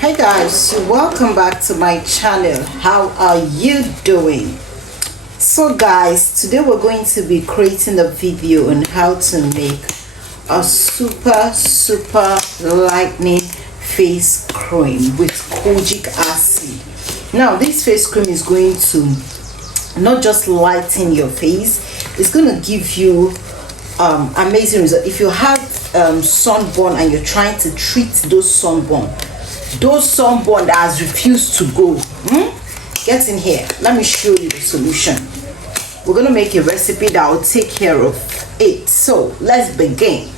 Hey guys, welcome back to my channel. How are you doing? So guys, today we're going to be creating a video on how to make a super lightening face cream with kojic acid. Now this face cream is going to not just lighten your face, it's going to give you amazing results. If you have sunburn and you're trying to treat those sunburn that has refused to go, get in here, let me show you the solution. We're going to make a recipe that will take care of it. So let's begin.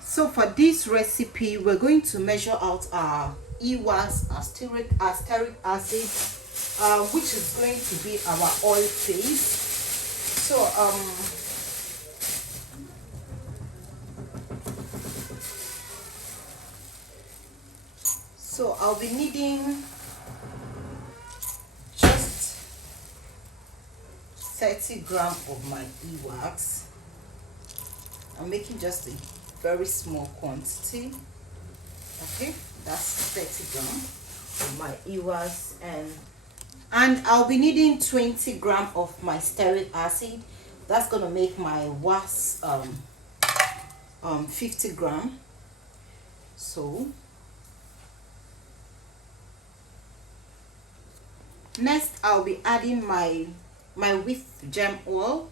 So for this recipe, we're going to measure out our use, our stearic acid, which is going to be our oil phase. So I'll be needing just 30 grams of my wax. I'm making just a very small quantity. Okay, that's 30 grams of my wax, and I'll be needing 20 grams of my stearic acid. That's gonna make my wax 50 grams. So next I'll be adding my whipped gem oil.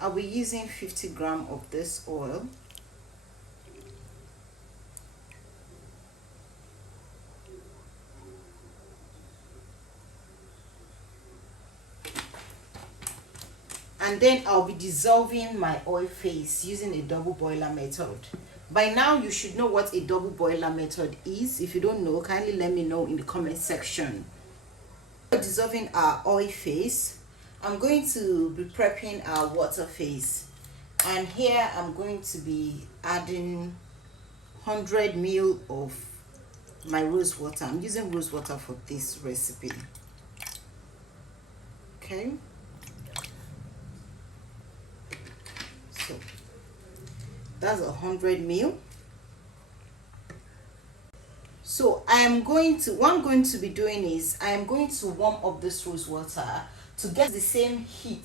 I'll be using 50 grams of this oil. And then I'll be dissolving my oil phase using a double boiler method. By now you should know what a double boiler method is. If you don't know, kindly let me know in the comment section. Dissolving our oil phase, I'm going to be prepping our water phase, and here I'm going to be adding 100 ml of my rose water. I'm using rose water for this recipe. Okay, so that's 100 ml. So what I'm going to be doing is I am going to warm up this rose water to get the same heat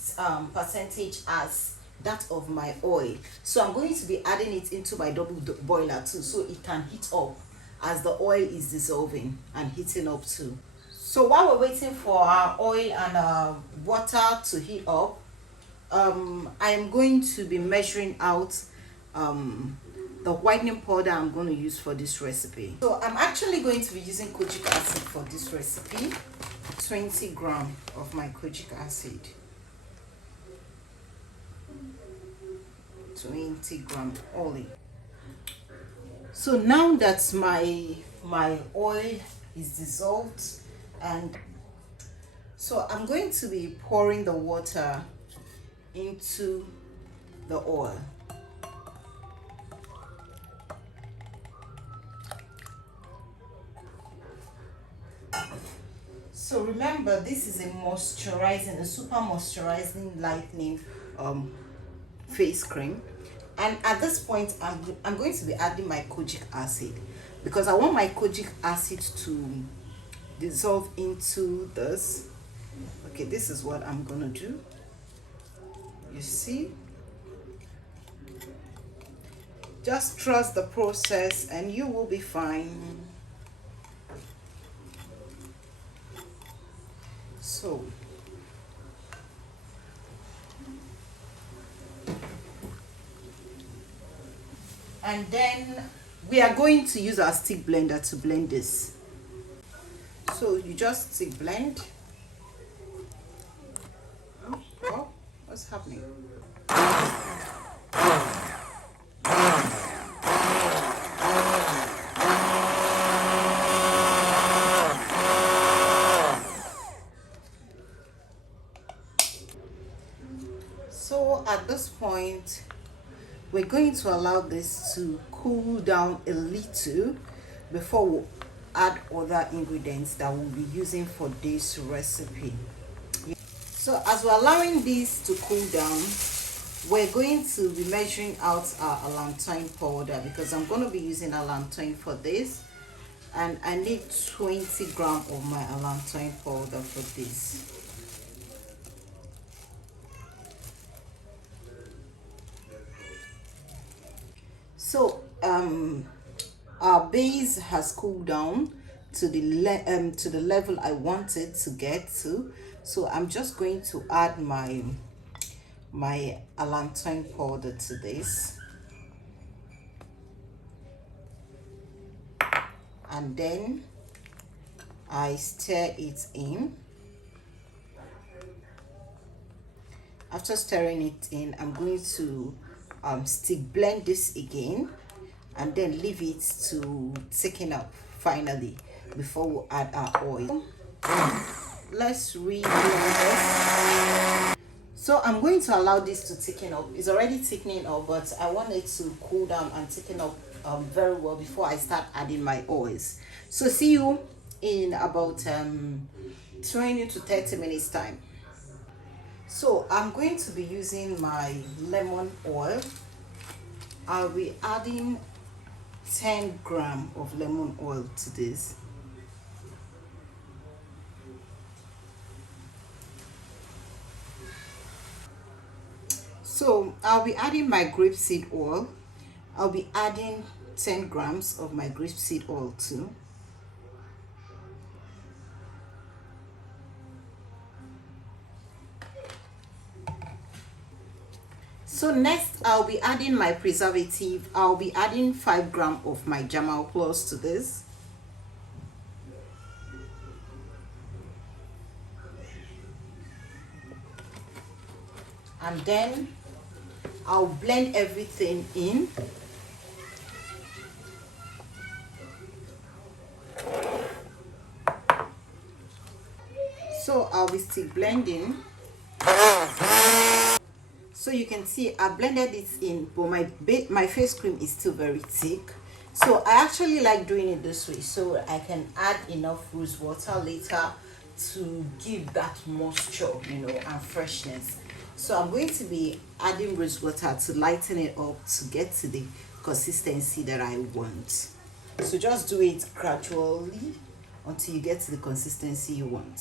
percentage as that of my oil. So I'm going to be adding it into my double boiler too, so it can heat up as the oil is dissolving and heating up too. So while we're waiting for our oil and our water to heat up, I am going to be measuring out the whitening powder I'm going to use for this recipe. So I'm actually going to be using kojic acid for this recipe. 20 grams of my kojic acid. 20 grams only. So now that my oil is dissolved, and so I'm going to be pouring the water into the oil. So remember, this is a super moisturizing, lightening face cream. And at this point, I'm going to be adding my kojic acid, because I want my kojic acid to dissolve into this. Okay, this is what I'm gonna do. You see? Just trust the process and you will be fine. So and then we are going to use our stick blender to blend this. So you just stick blend. Oh, what's happening? So at this point, we're going to allow this to cool down a little before we add other ingredients that we'll be using for this recipe. So as we're allowing this to cool down, we're going to be measuring out our allantoin powder, because I'm going to be using allantoin for this. and I need 20 gram of my allantoin powder for this. So our base has cooled down to the level I wanted to get to, so I'm just going to add my allantoin powder to this, and then I stir it in. After stirring it in, I'm going to stick blend this again and then leave it to thicken up finally before we add our oil. Let's reblend this. So I'm going to allow this to thicken up. It's already thickening up, but I want it to cool down and thicken up very well before I start adding my oils. So see you in about 20 to 30 minutes time. So I'm going to be using my lemon oil. I'll be adding 10 gram of lemon oil to this. So I'll be adding my grapeseed oil. I'll be adding 10 grams of my grapeseed oil too. So next I'll be adding my preservative. I'll be adding 5 gram of my Jamal Plus to this. And then I'll blend everything in. So I'll be still blending. So you can see I blended it in, but my face cream is still very thick. So I actually like doing it this way, so I can add enough rose water later to give that moisture, and freshness. So I'm going to be adding rose water to lighten it up to get to the consistency that I want. So just do it gradually until you get to the consistency you want.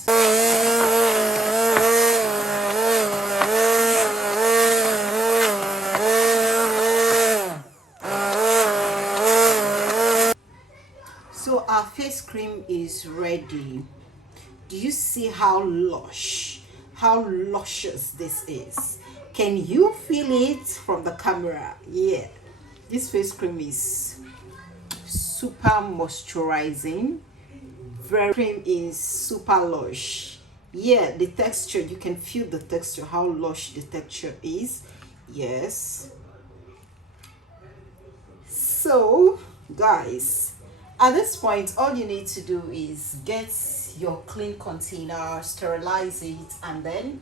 So our face cream is ready. Do you see how lush, how luscious this is? Can you feel it from the camera? Yeah, this face cream is super moisturizing. Very cream is super lush. Yeah, the texture, you can feel the texture, how lush the texture is. Yes. So guys, at this point, all you need to do is get your clean container, sterilize it, and then,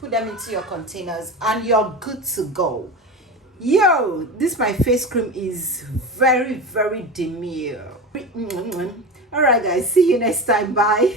put them into your containers and you're good to go. Yo, this my face cream is very, very demure. All right, guys, see you next time. Bye.